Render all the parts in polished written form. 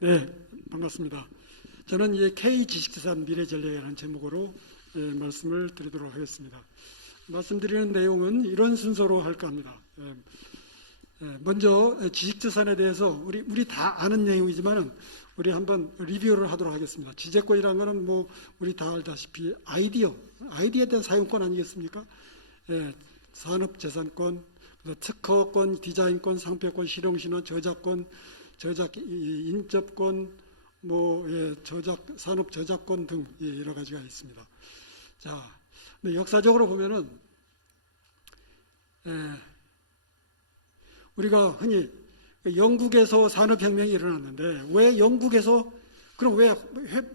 네, 반갑습니다. 저는 이 K지식재산 미래전략이라는 제목으로 말씀을 드리도록 하겠습니다. 말씀드리는 내용은 이런 순서로 할까 합니다. 먼저 지식재산에 대해서 우리 다 아는 내용이지만은 우리 한번 리뷰를 하도록 하겠습니다. 지재권이라는 것은 뭐 우리 다 알다시피 아이디어에 대한 사용권 아니겠습니까? 산업재산권, 특허권, 디자인권, 상표권, 실용신원, 저작권, 인접권, 산업 저작권 등 여러 가지가 있습니다. 자, 근데 역사적으로 보면은 우리가 흔히 영국에서 산업혁명이 일어났는데 왜 영국에서 그럼 왜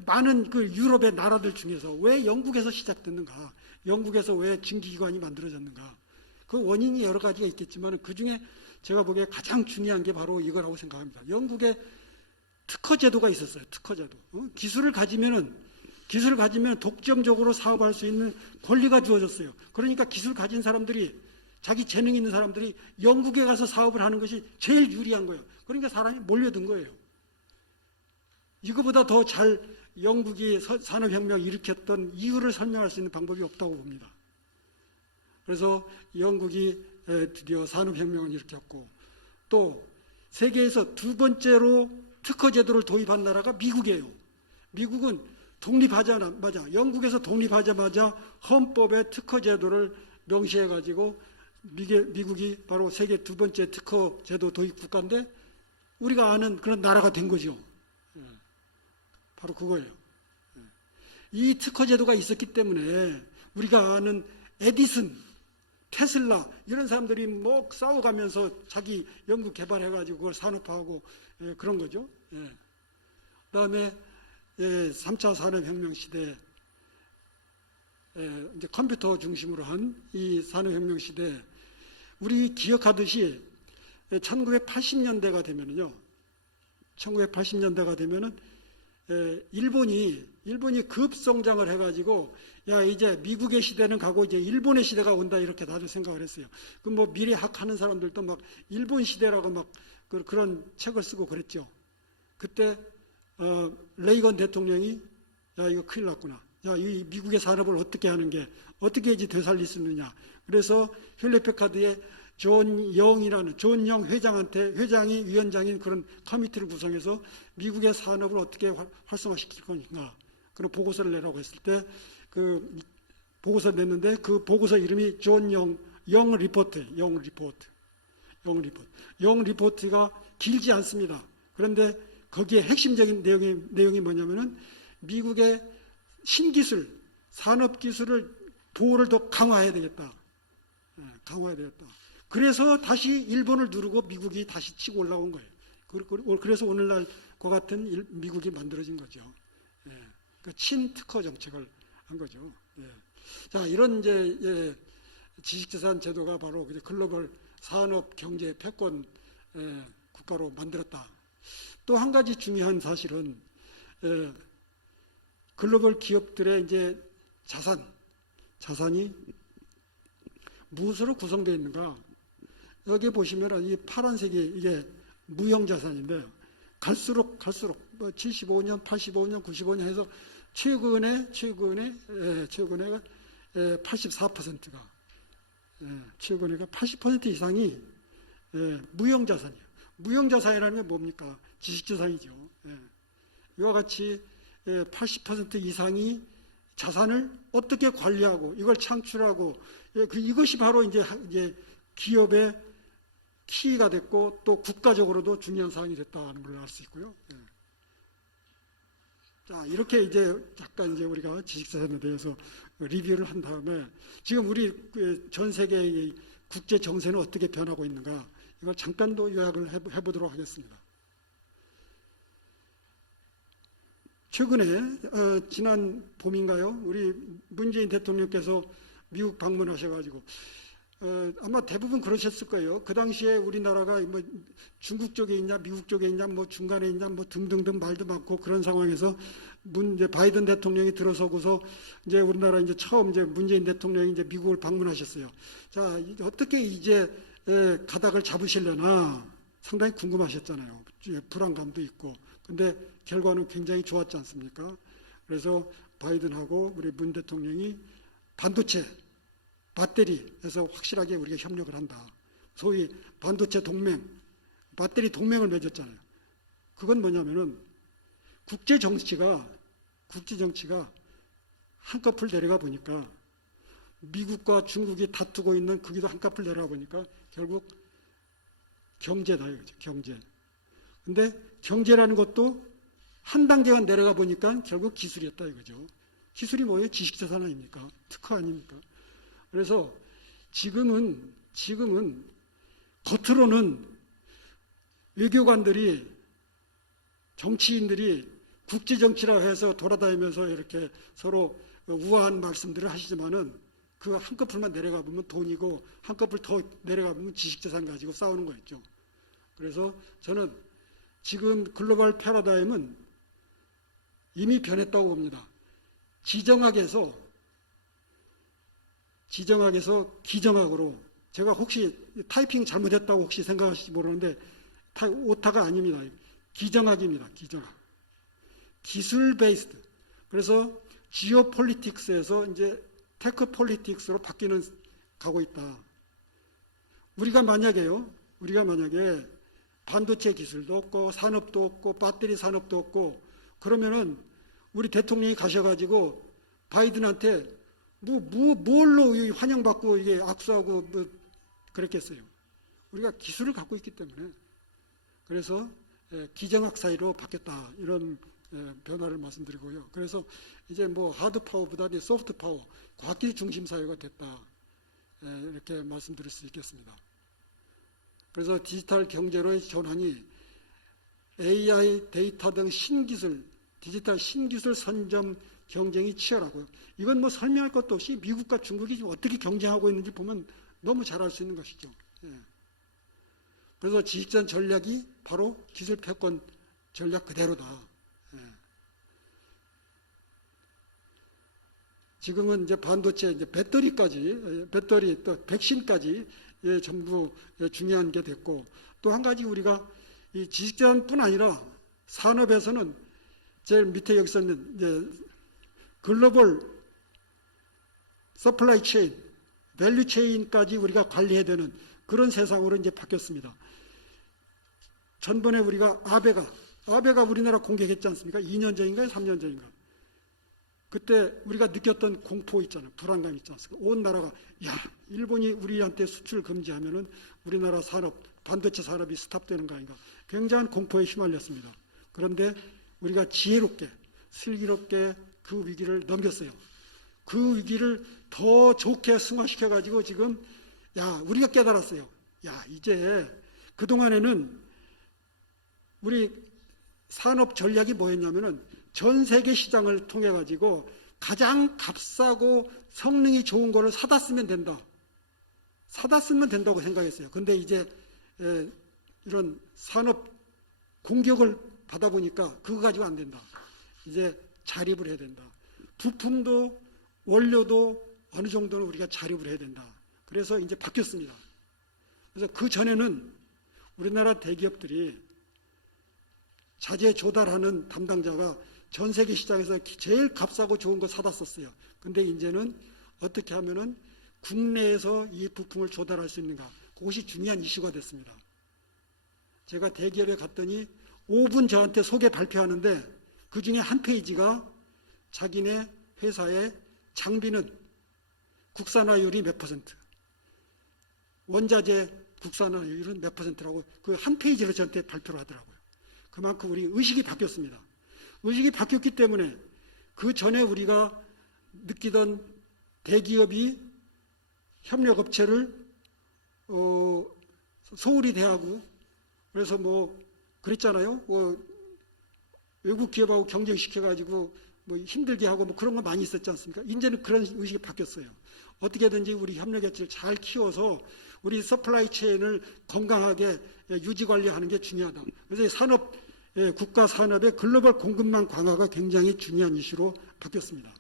많은 그 유럽의 나라들 중에서 왜 영국에서 시작됐는가? 영국에서 왜 증기기관이 만들어졌는가? 그 원인이 여러 가지가 있겠지만 그 중에 제가 보기에 가장 중요한 게 바로 이거라고 생각합니다. 영국에 특허 제도가 있었어요. 특허 제도. 기술을 가지면 독점적으로 사업할 수 있는 권리가 주어졌어요. 그러니까 기술 가진 사람들이 자기 재능 있는 사람들이 영국에 가서 사업을 하는 것이 제일 유리한 거예요. 그러니까 사람이 몰려든 거예요. 이거보다 더 잘 영국이 산업혁명을 일으켰던 이유를 설명할 수 있는 방법이 없다고 봅니다. 그래서 영국이 드디어 산업혁명을 일으켰고 또 세계에서 두 번째로 특허 제도를 도입한 나라가 미국이에요. 미국은 독립하자마자 영국에서 독립하자마자 헌법에 특허 제도를 명시해가지고 미국이 바로 세계 두 번째 특허 제도 도입 국가인데 우리가 아는 그런 나라가 된 거죠. 바로 그거예요. 이 특허 제도가 있었기 때문에 우리가 아는 에디슨, 테슬라 이런 사람들이 뭐 싸워가면서 자기 연구 개발해가지고 그걸 산업화하고 그런 거죠. 그다음에 3차 산업혁명 시대 이제 컴퓨터 중심으로 한 이 산업혁명 시대 우리 기억하듯이 1980년대가 되면은요. 1980년대가 되면은 일본이 급성장을 해가지고 야 이제 미국의 시대는 가고 이제 일본의 시대가 온다 이렇게 다들 생각을 했어요. 그 뭐 미래학 하는 사람들도 막 일본 시대라고 막 그런 책을 쓰고 그랬죠. 그때 레이건 대통령이 야 이거 큰일 났구나. 야 이 미국의 산업을 어떻게 하는 게 어떻게 해야지 되살릴 수 있느냐. 그래서 힐레피카드의 존 영 회장이 위원장인 그런 커미티를 구성해서 미국의 산업을 어떻게 활성화시킬 것인가 그런 보고서를 내라고 했을 때 그 보고서 냈는데 그 보고서 이름이 존 영 리포트예요. 영 리포트가 길지 않습니다. 그런데 거기에 핵심적인 내용이 뭐냐면은 미국의 신기술, 산업기술을 보호를 더 강화해야 되겠다. 그래서 다시 일본을 누르고 미국이 다시 치고 올라온 거예요. 그래서 오늘날과 같은 미국이 만들어진 거죠. 그 친특허 정책을 한 거죠. 자, 이런 이제 지식재산 제도가 바로 글로벌 산업 경제 패권 국가로 만들었다. 또 한 가지 중요한 사실은 글로벌 기업들의 이제 자산이 무엇으로 구성되어 있는가? 여기 보시면 이 파란색이 이게 무형자산인데 갈수록 75년, 85년, 95년 해서 최근에 84%가 최근에가 80% 이상이 무형자산이에요. 무형자산이라는 게 뭡니까? 지식재산이죠. 이와 같이 80% 이상이 자산을 어떻게 관리하고 이걸 창출하고 이것이 바로 이제 기업의 키가 됐고 또 국가적으로도 중요한 사항이 됐다는 걸 알 수 있고요. 자, 이렇게 이제 잠깐 이제 우리가 지식재산에 대해서 리뷰를 한 다음에 지금 우리 전 세계의 국제 정세는 어떻게 변하고 있는가 이걸 잠깐 더 요약을 해보도록 하겠습니다. 최근에 지난 봄인가요? 우리 문재인 대통령께서 미국 방문하셔가지고 아마 대부분 그러셨을 거예요. 그 당시에 우리나라가 뭐 중국 쪽에 있냐, 미국 쪽에 있냐, 뭐 중간에 있냐, 뭐 등등등 말도 많고 그런 상황에서 이제 바이든 대통령이 들어서고서 이제 우리나라 이제 처음 이제 문재인 대통령이 이제 미국을 방문하셨어요. 자, 어떻게 이제 가닥을 잡으시려나? 상당히 궁금하셨잖아요. 불안감도 있고. 근데 결과는 굉장히 좋았지 않습니까? 그래서 바이든하고 우리 문 대통령이 반도체, 배터리에서 확실하게 우리가 협력을 한다. 소위 반도체 동맹, 배터리 동맹을 맺었잖아요. 그건 뭐냐면은 국제 정치가 한꺼풀 내려가 보니까 미국과 중국이 다투고 있는 거기도 한꺼풀 내려가 보니까 결국 경제다 이거죠. 경제. 근데 경제라는 것도 한 단계가 내려가 보니까 결국 기술이었다 이거죠. 기술이 뭐예요? 지식자산 아닙니까? 특허 아닙니까? 그래서 지금은 겉으로는 외교관들이 정치인들이 국제정치라 해서 돌아다니면서 이렇게 서로 우아한 말씀들을 하시지만은 그 한꺼풀만 내려가 보면 돈이고 한꺼풀 더 내려가 보면 지식자산 가지고 싸우는 거였죠. 그래서 저는 지금 글로벌 패러다임은 이미 변했다고 봅니다. 지정학에서 기정학으로, 제가 혹시 타이핑 잘못했다고 혹시 생각하실지 모르는데 오타가 아닙니다. 기정학입니다. 기정학. 기술 베이스드. 그래서 지오폴리틱스에서 이제 테크폴리틱스로 가고 있다. 우리가 만약에 반도체 기술도 없고 산업도 없고 배터리 산업도 없고 그러면은 우리 대통령이 가셔가지고 바이든한테 뭘로 환영받고 이게 악수하고 뭐 그랬겠어요. 우리가 기술을 갖고 있기 때문에. 그래서 기정학 사회로 바뀌었다 이런 변화를 말씀드리고요. 그래서 이제 뭐 하드 파워보다 소프트 파워, 과학기술 중심 사회가 됐다 이렇게 말씀드릴 수 있겠습니다. 그래서 디지털 경제로의 전환이 AI, 데이터 등 신기술, 디지털 신기술 선점 경쟁이 치열하고요. 이건 뭐 설명할 것도 없이 미국과 중국이 지금 어떻게 경쟁하고 있는지 보면 너무 잘 알 수 있는 것이죠. 그래서 지식전 전략이 바로 기술 패권 전략 그대로다. 지금은 이제 반도체, 이제 배터리 또 백신까지 전부 중요한 게 됐고, 또 한 가지 우리가 이 지식전뿐 아니라 산업에서는 제일 밑에 여기 있는 이제 글로벌 서플라이 체인, 밸류 체인까지 우리가 관리해야 되는 그런 세상으로 이제 바뀌었습니다. 전번에 우리가 아베가 우리나라 공격했지 않습니까? 2년 전인가요? 3년 전인가? 그때 우리가 느꼈던 공포 있잖아요. 불안감 있지 않습니까? 온 나라가 일본이 우리한테 수출 금지하면은 우리나라 산업, 반도체 산업이 스탑되는 거 아닌가? 굉장한 공포에 휘말렸습니다. 그런데 우리가 지혜롭게, 슬기롭게 그 위기를 넘겼어요. 그 위기를 더 좋게 승화시켜가지고 지금 우리가 깨달았어요. 이제 그동안에는 우리 산업 전략이 뭐였냐면은 전 세계 시장을 통해 가지고 가장 값싸고 성능이 좋은 거를 사다 쓰면 된다. 사다 쓰면 된다고 생각했어요. 근데 이제 이런 산업 공격을 받아 보니까 그거 가지고 안 된다. 이제 자립을 해야 된다. 부품도 원료도 어느 정도는 우리가 자립을 해야 된다. 그래서 이제 바뀌었습니다. 그래서 그 전에는 우리나라 대기업들이 자재 조달하는 담당자가 전 세계 시장에서 제일 값싸고 좋은 거 사다 썼어요. 근데 이제는 어떻게 하면은 국내에서 이 부품을 조달할 수 있는가? 그것이 중요한 이슈가 됐습니다. 제가 대기업에 갔더니 5분 저한테 소개 발표하는데 그 중에 한 페이지가 자기네 회사의 장비는 국산화율이 몇 %, 원자재 국산화율은 몇 %라고 그 한 페이지로 저한테 발표를 하더라고요. 그만큼 우리 의식이 바뀌었습니다. 의식이 바뀌었기 때문에 그 전에 우리가 느끼던 대기업이 협력업체를 소홀히 대하고 그래서 뭐 그랬잖아요. 외국 기업하고 경쟁시켜가지고 뭐 힘들게 하고 뭐 그런 거 많이 있었지 않습니까? 이제는 그런 의식이 바뀌었어요. 어떻게든지 우리 협력업체를 잘 키워서 우리 서플라이 체인을 건강하게 유지 관리하는 게 중요하다. 그래서 산업, 국가 산업의 글로벌 공급망 강화가 굉장히 중요한 이슈로 바뀌었습니다.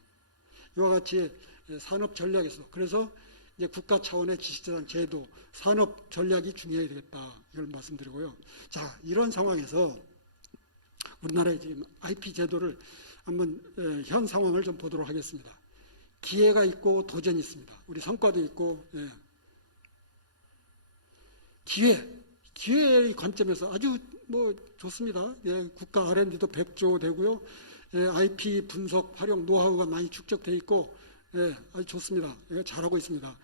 이와 같이 산업 전략에서 그래서 이제 국가 차원의 지식재산 제도, 산업 전략이 중요해야 되겠다. 이걸 말씀드리고요. 자, 이런 상황에서 우리나라의 지금 IP 제도를 한번 현 상황을 좀 보도록 하겠습니다. 기회가 있고 도전이 있습니다. 우리 성과도 있고, 기회의 관점에서 아주 뭐 좋습니다. 국가 R&D도 100조 되고요. IP 분석 활용 노하우가 많이 축적돼 있고, 아주 좋습니다. 잘하고 있습니다.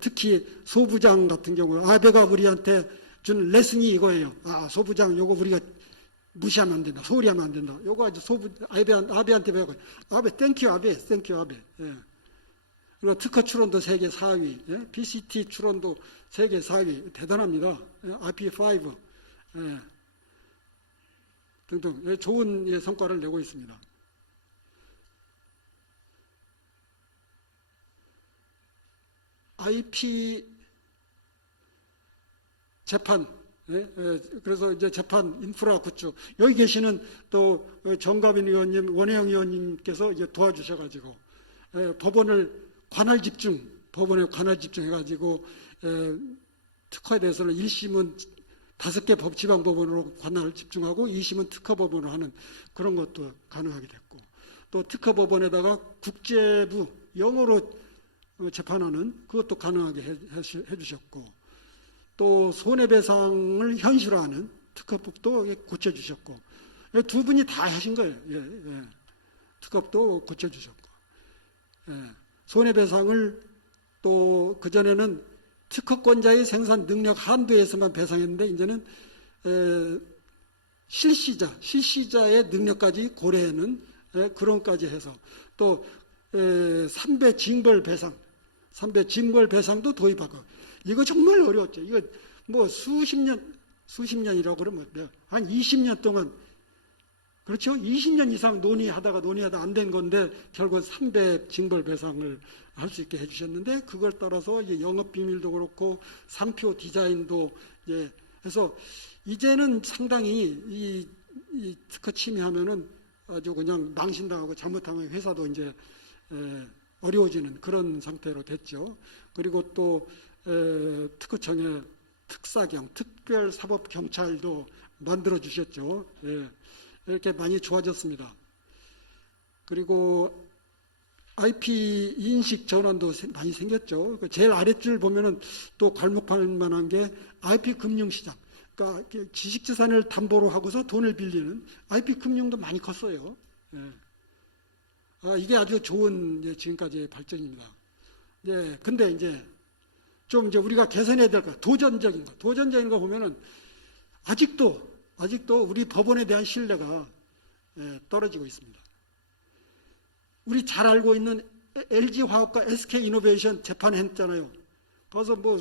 특히 소부장 같은 경우, 아베가 우리한테 준 레슨이 이거예요. 소부장, 요거 우리가 무시하면 안 된다. 소홀히 하면 안 된다. 요거 아주 아베한테 배워요. 아베, 땡큐, 아베, 땡큐, 아베. 그리고 특허 출원도 세계 4위, PCT 출원도 세계 4위. 대단합니다. IP5, 등등. 좋은 성과를 내고 있습니다. IP 재판, 그래서 이제 재판 인프라 구축. 여기 계시는 또 정가빈 의원님, 원혜영 의원님께서 이제 도와주셔가지고 법원을 법원에 관할 집중해가지고 특허에 대해서는 1심은 5개 지방법원으로 관할 집중하고 2심은 특허법원으로 하는 그런 것도 가능하게 됐고, 또 특허법원에다가 국제부 영어로 재판하는 그것도 가능하게 해주셨고, 또 손해배상을 현실화하는 특허법도 고쳐주셨고, 두 분이 다 하신 거예요. 특허법도 고쳐주셨고, 손해배상을 또 그전에는 특허권자의 생산 능력 한도에서만 배상했는데 이제는 실시자의 능력까지 고려하는 그런까지 해서, 또 3배 징벌 배상도 도입하고. 이거 정말 어려웠죠. 이거 뭐 수십 년이라고 그러면 한 20년 동안, 그렇죠? 20년 이상 논의하다 안 된 건데 결국 3배 징벌 배상을 할 수 있게 해주셨는데, 그걸 따라서 이제 영업 비밀도 그렇고 상표 디자인도 해서 이제는 상당히 이 특허 침해하면은 아주 그냥 망신당하고 잘못하면 회사도 이제 어려워지는 그런 상태로 됐죠. 그리고 또 특허청의 특사경, 특별사법경찰도 만들어 주셨죠. 이렇게 많이 좋아졌습니다. 그리고 IP 인식 전환도 많이 생겼죠. 제일 아랫줄 보면은 또 괄목할 만한 게 IP 금융시장. 그러니까 지식재산을 담보로 하고서 돈을 빌리는 IP 금융도 많이 컸어요. 이게 아주 좋은 지금까지의 발전입니다. 근데 이제 좀 우리가 개선해야 될 거, 도전적인 거 보면은 아직도 우리 법원에 대한 신뢰가 떨어지고 있습니다. 우리 잘 알고 있는 LG화학과 SK이노베이션 재판했잖아요. 거기서 뭐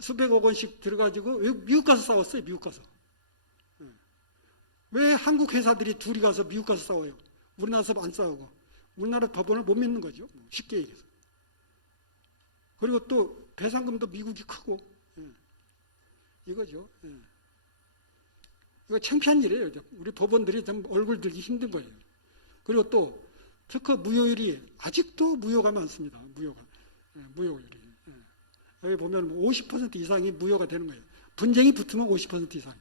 수백억 원씩 들어가지고 미국 가서 싸웠어요. 미국 가서. 왜 한국 회사들이 둘이 가서 미국 가서 싸워요? 우리나라에서 안 싸우고. 우리나라 법원을 못 믿는 거죠. 쉽게 얘기해서. 그리고 또 배상금도 미국이 크고. 이거죠. 이거 창피한 일이에요. 우리 법원들이 좀 얼굴 들기 힘든 거예요. 그리고 또 특허 무효율이 아직도 무효가 많습니다. 무효율이. 여기 보면 50% 이상이 무효가 되는 거예요. 분쟁이 붙으면 50% 이상.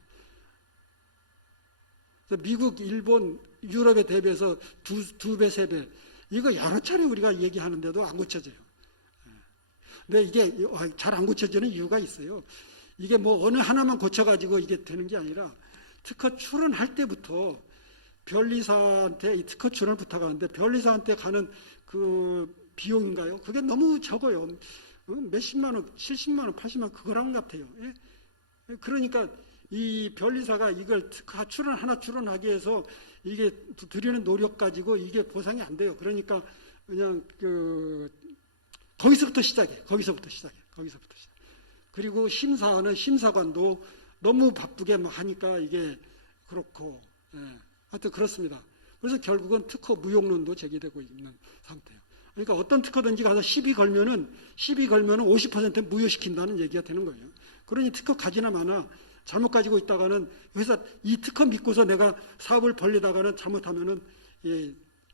미국, 일본, 유럽에 대비해서 두 배, 세 배. 이거 여러 차례 우리가 얘기하는데도 안 고쳐져요. 근데 이게 잘 안 고쳐지는 이유가 있어요. 이게 뭐 어느 하나만 고쳐가지고 이게 되는 게 아니라, 특허 출원할 때부터 변리사한테 이 특허 출원을 부탁하는데 변리사한테 가는 그 비용인가요? 그게 너무 적어요. 몇십만 원, 70만 원, 80만 원 그거랑 같아요. 그러니까 이 변리사가 이걸 특허 하나 출원하기 위해서 이게 들이는 노력 가지고 이게 보상이 안 돼요. 그러니까 그냥 거기서부터 시작해. 그리고 심사하는 심사관도 너무 바쁘게 하니까 이게 그렇고, 하여튼 그렇습니다. 그래서 결국은 특허 무용론도 제기되고 있는 상태예요. 그러니까 어떤 특허든지 가서 시비 걸면은 50% 무효시킨다는 얘기가 되는 거예요. 그러니 특허 가지나 마나 잘못 가지고 있다가는 회사 이 특허 믿고서 내가 사업을 벌리다가는 잘못하면은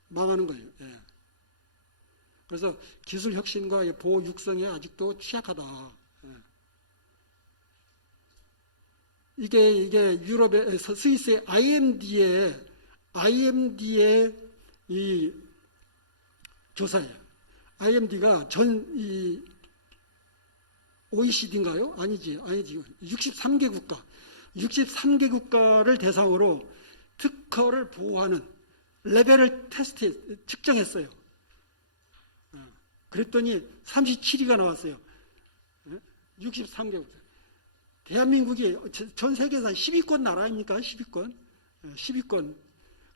망하는 거예요. 그래서 기술 혁신과 보호 육성에 아직도 취약하다. 이게 유럽의 스위스의 IMD의 이 조사예요. IMD가 전 OECD인가요? 아니지. 63개 국가를 대상으로 특허를 보호하는 레벨을 측정했어요. 그랬더니 37위가 나왔어요. 63개국. 대한민국이 전 세계에서 10위권 나라입니까? 10위권. 10위권.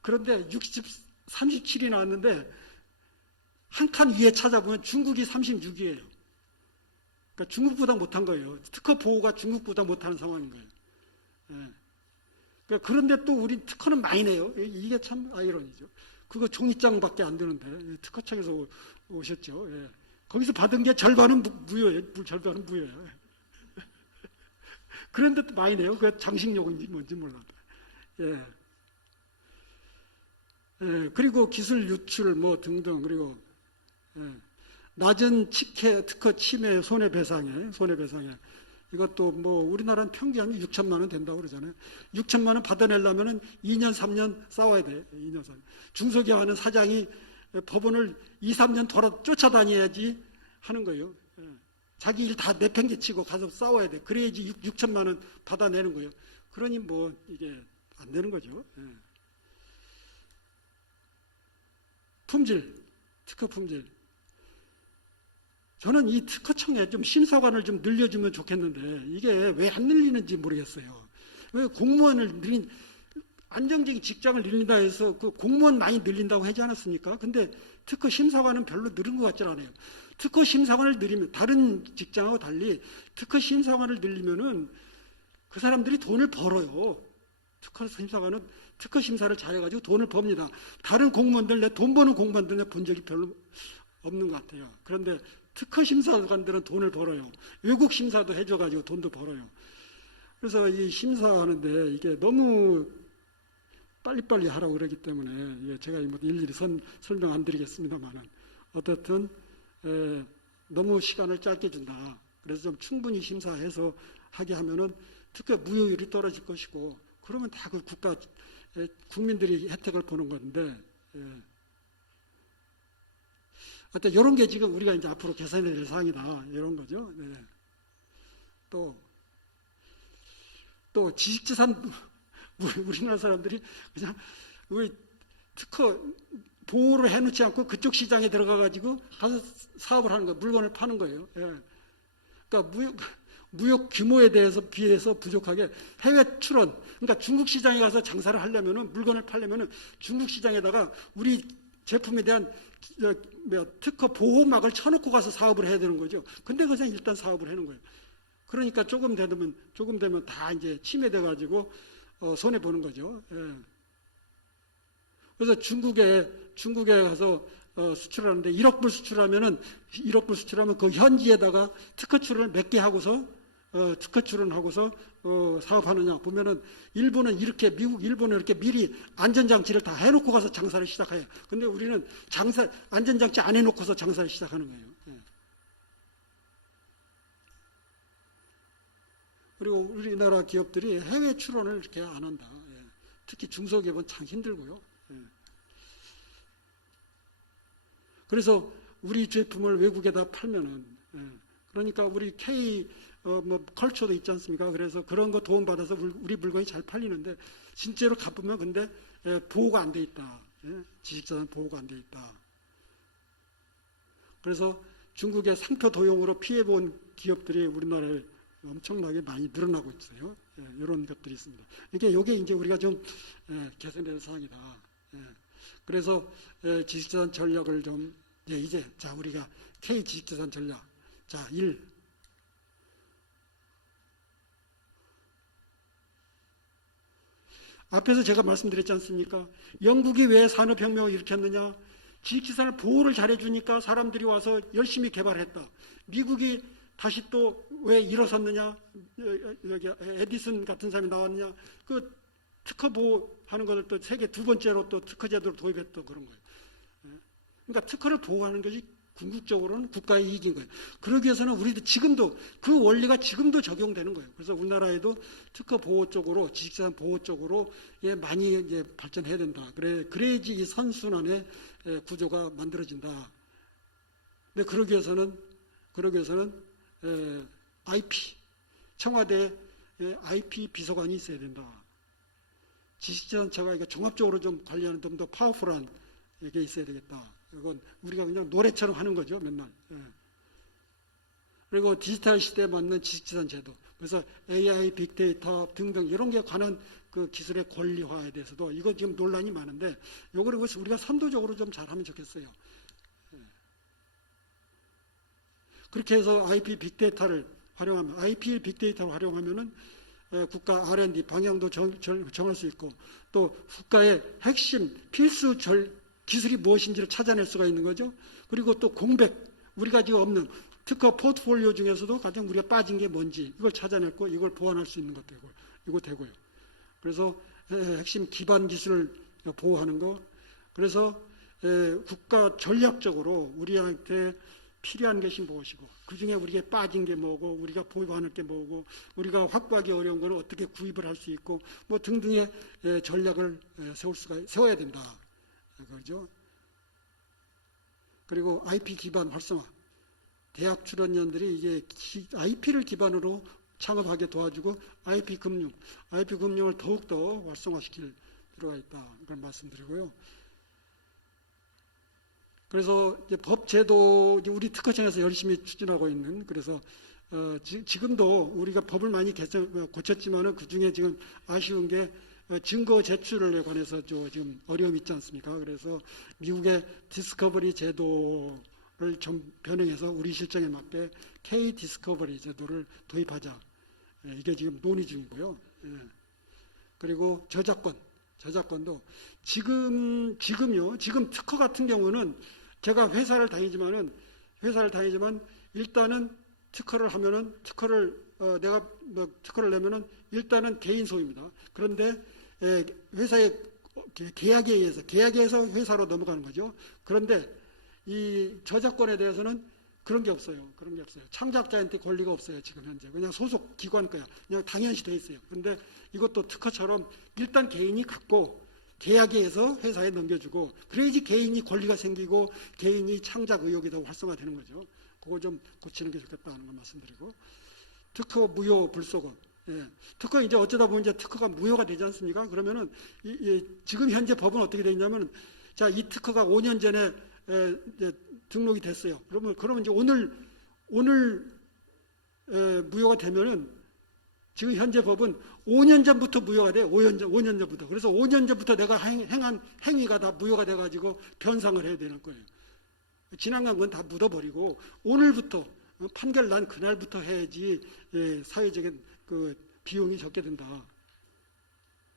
그런데 37위 나왔는데 한 칸 위에 찾아보면 중국이 36위예요. 그러니까 중국보다 못한 거예요. 특허 보호가 중국보다 못하는 상황인 거예요. 그러니까 그런데 또 우리 특허는 많이 내요. 이게 참 아이러니죠. 그거 종이장밖에 안 되는데 특허청에서 오셨죠. 거기서 받은 게 절반은 무효예요. 절반은 무효예요. 그런데 또 많이 내요. 그게 장식용인지 뭔지 몰라도. 그리고 기술 유출 뭐 등등, 그리고 낮은 특허 침해 손해배상에 이것도 뭐 우리나라는 평균이 6천만 원 된다고 그러잖아요. 6천만 원 받아내려면 2년 3년 싸워야 돼요. 2년 3년. 중소기업하는 사장이 법원을 2, 3년 쫓아다녀야지 하는 거예요. 자기 일 다 내팽개치고 가서 싸워야 돼. 그래야지 6천만 원 받아내는 거예요. 그러니 뭐 이게 안 되는 거죠. 품질, 특허 품질. 저는 이 특허청에 좀 심사관을 좀 늘려주면 좋겠는데 이게 왜 안 늘리는지 모르겠어요. 왜 공무원을 안정적인 직장을 늘린다 해서 그 공무원 많이 늘린다고 하지 않았습니까? 근데 특허 심사관은 별로 늘은 것 같지 않아요. 특허 심사관을 늘리면 다른 직장하고 달리 특허 심사관을 늘리면은 그 사람들이 돈을 벌어요. 특허 심사관은 특허 심사를 잘해가지고 돈을 법니다. 다른 공무원들 내 돈 버는 공무원들 본 적이 별로 없는 것 같아요. 그런데 특허 심사관들은 돈을 벌어요. 외국 심사도 해줘가지고 돈도 벌어요. 그래서 이 심사하는데 이게 너무 빨리빨리 하라고 그러기 때문에 제가 일일이 설명 안 드리겠습니다만은 어떻든 너무 시간을 짧게 준다. 그래서 좀 충분히 심사해서 하게 하면은 특허 무효율이 떨어질 것이고 그러면 다 그 국민들이 혜택을 보는 건데 하여튼 이런 게 지금 우리가 이제 앞으로 개선해야 될 사항이다. 이런 거죠. 또 지식재산 우리나라 사람들이 그냥 우리 특허 보호를 해놓지 않고 그쪽 시장에 들어가가지고 가서 사업을 하는 거예요. 물건을 파는 거예요. 그러니까 무역 규모에 대해서 비해서 부족하게 해외 출원, 그러니까 중국 시장에 가서 장사를 하려면은 물건을 팔려면은 중국 시장에다가 우리 제품에 대한 특허 보호막을 쳐놓고 가서 사업을 해야 되는 거죠. 근데 그냥 일단 사업을 하는 거예요. 그러니까 조금 되면 다 이제 침해돼 가지고 손해 보는 거죠. 그래서 중국에 가서 수출하는데 1억 불 수출하면 그 현지에다가 특허 출원을 몇 개 하고서 특허 출원하고서 사업하느냐 보면은 일본은 이렇게 일본은 이렇게 미리 안전장치를 다 해놓고 가서 장사를 시작해요. 근데 우리는 안전장치 안 해놓고서 장사를 시작하는 거예요. 그리고 우리나라 기업들이 해외 출원을 이렇게 안 한다. 특히 중소기업은 참 힘들고요. 그래서 우리 제품을 외국에다 팔면은 그러니까 우리 K 컬처도 있지 않습니까? 그래서 그런 거 도움 받아서 우리 물건이 잘 팔리는데 진짜로 가보면 근데 보호가 안 돼 있다. 지식재산 보호가 안 돼 있다. 그래서 중국의 상표 도용으로 피해본 기업들이 우리나라에 엄청나게 많이 늘어나고 있어요. 이런 것들이 있습니다. 이게 이제 우리가 좀 개선해야 될 사항이다. 그래서 지식재산 전략을 좀 이제 우리가 K 지식재산 전략 1. 앞에서 제가 말씀드렸지 않습니까? 영국이 왜 산업혁명을 일으켰느냐? 지식재산을 보호를 잘해주니까 사람들이 와서 열심히 개발했다. 미국이 다시 또 왜 일어섰느냐? 여기 에디슨 같은 사람이 나왔느냐? 그 특허 보호하는 것을 또 세계 두 번째로 또 특허 제도를 도입했던 그런 거예요. 그러니까 특허를 보호하는 것이 궁극적으로는 국가의 이익인 거예요. 그러기 위해서는 우리도 지금도 그 원리가 지금도 적용되는 거예요. 그래서 우리나라에도 특허 보호 쪽으로, 지식재산 보호 쪽으로 많이 이제 발전해야 된다. 그래야지 이 선순환의 구조가 만들어진다. 근데 그러기 위해서는 IP, 청와대에 IP 비서관이 있어야 된다. 지식재산처가 이거 종합적으로 좀 관리하는 좀 더 파워풀한 게 있어야 되겠다. 이건 우리가 그냥 노래처럼 하는 거죠, 맨날. 그리고 디지털 시대에 맞는 지식재산 제도. 그래서 AI, 빅데이터 등등 이런 게 관한 그 기술의 권리화에 대해서도 이거 지금 논란이 많은데 요거를 우리가 선도적으로 좀 잘하면 좋겠어요. 그렇게 해서 IP 빅데이터를 활용하면은 국가 R&D 방향도 정할 수 있고 또 국가의 핵심 필수 기술이 무엇인지를 찾아낼 수가 있는 거죠. 그리고 또 공백, 우리가 지금 없는 특허 포트폴리오 중에서도 가장 우리가 빠진 게 뭔지 이걸 찾아냈고 이걸 보완할 수 있는 것도 이거 되고요. 그래서 핵심 기반 기술을 보호하는 거. 그래서 국가 전략적으로 우리한테 필요한 것이 무엇이고 그중에 우리가 빠진 게 뭐고 우리가 보완할 게 뭐고 우리가 확보하기 어려운 것을 어떻게 구입을 할 수 있고 뭐 등등의 전략을 세워야 된다. 그렇죠? 그리고 IP 기반 활성화. 대학 출연년들이 이게 IP를 기반으로 창업하게 도와주고 IP 금융을 더욱더 활성화시킬 필요가 있다. 그런 말씀드리고요. 그래서 이제 법 제도 우리 특허청에서 열심히 추진하고 있는 그래서 지금도 우리가 법을 많이 고쳤지만은 그 중에 지금 아쉬운 게 증거 제출에 관해서 지금 어려움이 있지 않습니까? 그래서 미국의 디스커버리 제도를 좀 변형해서 우리 실정에 맞게 K 디스커버리 제도를 도입하자. 이게 지금 논의 중이고요. 그리고 저작권도 지금 특허 같은 경우는 제가 회사를 다니지만 일단은 특허를 하면은 내가 특허를 내면은 일단은 개인 소유입니다. 그런데 회사의 계약에 의해서 회사로 넘어가는 거죠. 그런데 이 저작권에 대해서는 그런 게 없어요. 창작자한테 권리가 없어요. 지금 현재 그냥 소속 기관 거야. 그냥 당연시 돼 있어요. 그런데 이것도 특허처럼 일단 개인이 갖고 계약에 의해서 회사에 넘겨주고 그래야지 개인이 권리가 생기고 개인이 창작 의욕이 더 활성화되는 거죠. 그거 좀 고치는 게 좋겠다는 걸 말씀드리고 특허 무효 불소급. 특허 이제 어쩌다 보면 이제 특허가 무효가 되지 않습니까? 그러면은 지금 현재 법은 어떻게 되어 있냐면은 자, 이 특허가 5년 전에 이제 등록이 됐어요. 그러면 이제 오늘 무효가 되면은 지금 현재 법은 5년 전부터 무효가 돼요. 5년 전부터. 그래서 5년 전부터 내가 행한 행위가 다 무효가 돼가지고 변상을 해야 되는 거예요. 지나간 건 다 묻어버리고 오늘부터 판결 난 그날부터 해야지 사회적인 그 비용이 적게 된다.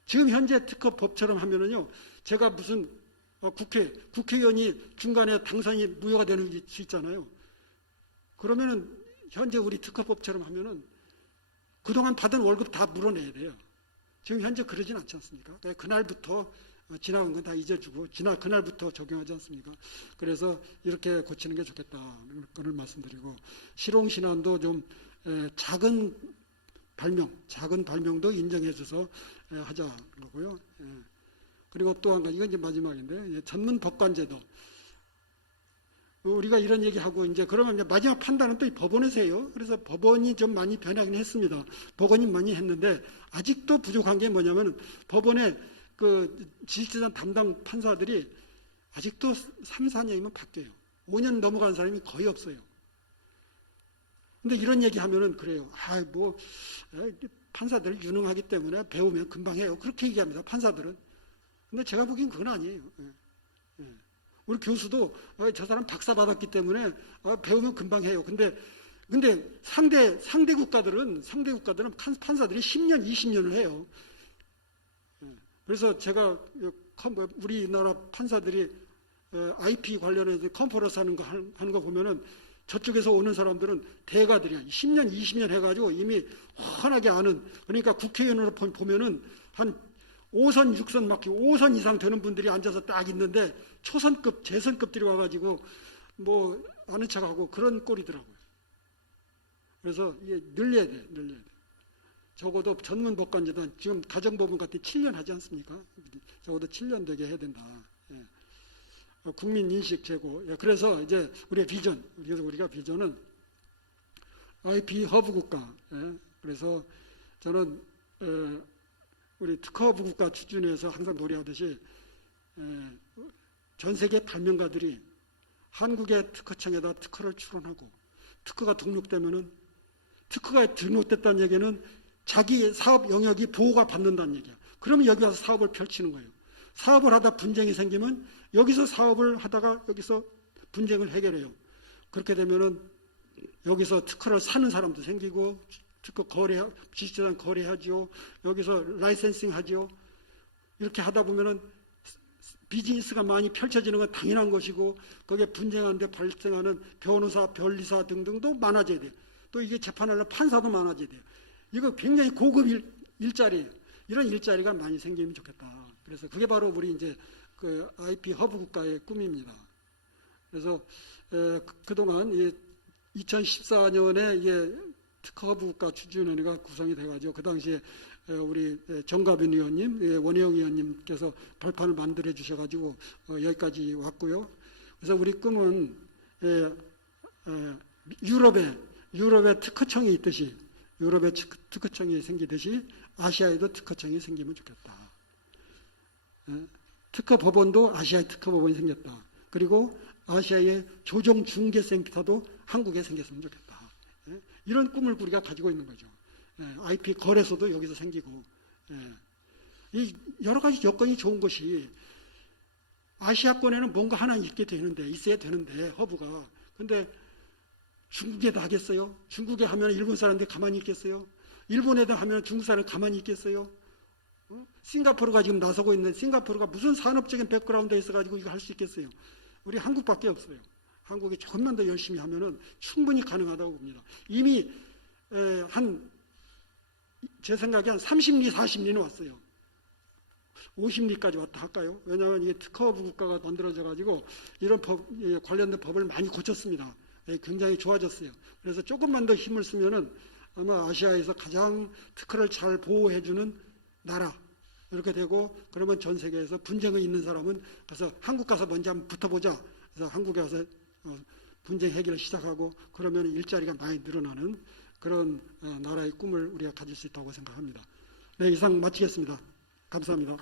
지금 현재 특허 법처럼 하면은요, 제가 무슨 국회의원이 중간에 당선이 무효가 되는 게 있잖아요. 그러면은 현재 우리 특허법처럼 하면은 그동안 받은 월급 다 물어내야 돼요. 지금 현재 그러진 않지 않습니까? 그날부터 지나간 건 다 잊어주고 그날부터 적용하지 않습니까? 그래서 이렇게 고치는 게 좋겠다. 그걸 말씀드리고 실용신안도 좀 작은 발명도 인정해줘서 하자 거고요. 그리고 또 한 가지 이건 이제 마지막인데 전문 법관제도. 우리가 이런 얘기하고 이제 그러면 이제 마지막 판단은 또 법원에서 해요. 그래서 법원이 좀 많이 변하긴 했습니다. 법원이 많이 했는데 아직도 부족한 게 뭐냐면 법원의 그 지식재산 담당 판사들이 아직도 3, 4년이면 바뀌어요. 5년 넘어간 사람이 거의 없어요. 근데 이런 얘기 하면은 그래요. 판사들 유능하기 때문에 배우면 금방 해요. 그렇게 얘기합니다. 판사들은. 근데 제가 보기엔 그건 아니에요. 우리 교수도 저 사람 박사 받았기 때문에 배우면 금방 해요. 근데 상대 국가들은 판사들이 10년, 20년을 해요. 그래서 제가 우리나라 판사들이 IP 관련해서 컨퍼런스 하는 거 보면은 저쪽에서 오는 사람들은 대가들이야. 10년, 20년 해가지고 이미 훤하게 아는, 그러니까 국회의원으로 보면은 한 5선, 6선 막 5선 이상 되는 분들이 앉아서 딱 있는데 초선급, 재선급들이 와가지고 뭐 아는 척하고 그런 꼴이더라고요. 그래서 이게 늘려야 돼. 적어도 전문 법관제단 지금 가정법원 같은 7년 하지 않습니까? 적어도 7년 되게 해야 된다. 예. 국민 인식 제고. 예. 그래서 이제 우리의 비전, 우리가 비전은 IP 허브 국가. 예. 그래서 저는 우리 특허 허브 국가 추진해서 항상 노래하듯이 전 세계 발명가들이 한국의 특허청에다 특허를 출원하고 특허가 등록되면은 특허가 등록됐다는 얘기는 자기 사업 영역이 보호가 받는다는 얘기야. 그러면 여기 와서 사업을 펼치는 거예요. 사업을 하다 분쟁이 생기면 여기서 사업을 하다가 여기서 분쟁을 해결해요. 그렇게 되면은 여기서 특허를 사는 사람도 생기고 특허 거래, 지식재산 거래하지요. 여기서 라이센싱 하지요. 이렇게 하다 보면은 비즈니스가 많이 펼쳐지는 건 당연한 것이고 거기에 분쟁하는데 발생하는 변호사, 변리사 등등도 많아져야 돼요. 또 이게 재판하려면 판사도 많아져야 돼요. 이거 굉장히 고급 일자리예요. 이런 일자리가 많이 생기면 좋겠다. 그래서 그게 바로 우리 이제 그 IP 허브 국가의 꿈입니다. 그래서 그동안 2014년에 특허 허브 국가 추진위원회가 구성이 돼가지고 그 당시에 우리 정가빈 의원님, 원혜영 의원님께서 발판을 만들어 주셔가지고 여기까지 왔고요. 그래서 우리 꿈은 유럽의 특허청이 있듯이 유럽의 특허청이 생기듯이 아시아에도 특허청이 생기면 좋겠다. 특허법원도 아시아의 특허법원이 생겼다. 그리고 아시아의 조정중개센터도 한국에 생겼으면 좋겠다. 이런 꿈을 우리가 가지고 있는 거죠. IP 거래소도 여기서 생기고 이 여러 가지 여건이 좋은 것이 아시아권에는 뭔가 하나 있어야 되는데 허브가. 근데 중국에다 하겠어요? 중국에 하면 일본 사람들이 가만히 있겠어요? 일본에다 하면 중국 사람이 가만히 있겠어요? 싱가포르가 지금 나서고 있는데 싱가포르가 무슨 산업적인 백그라운드에 있어가지고 이거 할 수 있겠어요? 우리 한국밖에 없어요. 한국이 조금만 더 열심히 하면은 충분히 가능하다고 봅니다. 이미 제 생각에 한 30리, 40리는 왔어요. 50리까지 왔다 할까요? 왜냐하면 이게 특허부 국가가 만들어져가지고 이런 관련된 법을 많이 고쳤습니다. 굉장히 좋아졌어요. 그래서 조금만 더 힘을 쓰면은 아마 아시아에서 가장 특허를 잘 보호해주는 나라 이렇게 되고 그러면 전 세계에서 분쟁이 있는 사람은 가서 한국 가서 먼저 한번 붙어보자. 그래서 한국에 가서 분쟁 해결을 시작하고 그러면 일자리가 많이 늘어나는 그런 나라의 꿈을 우리가 가질 수 있다고 생각합니다. 네, 이상 마치겠습니다. 감사합니다. 네.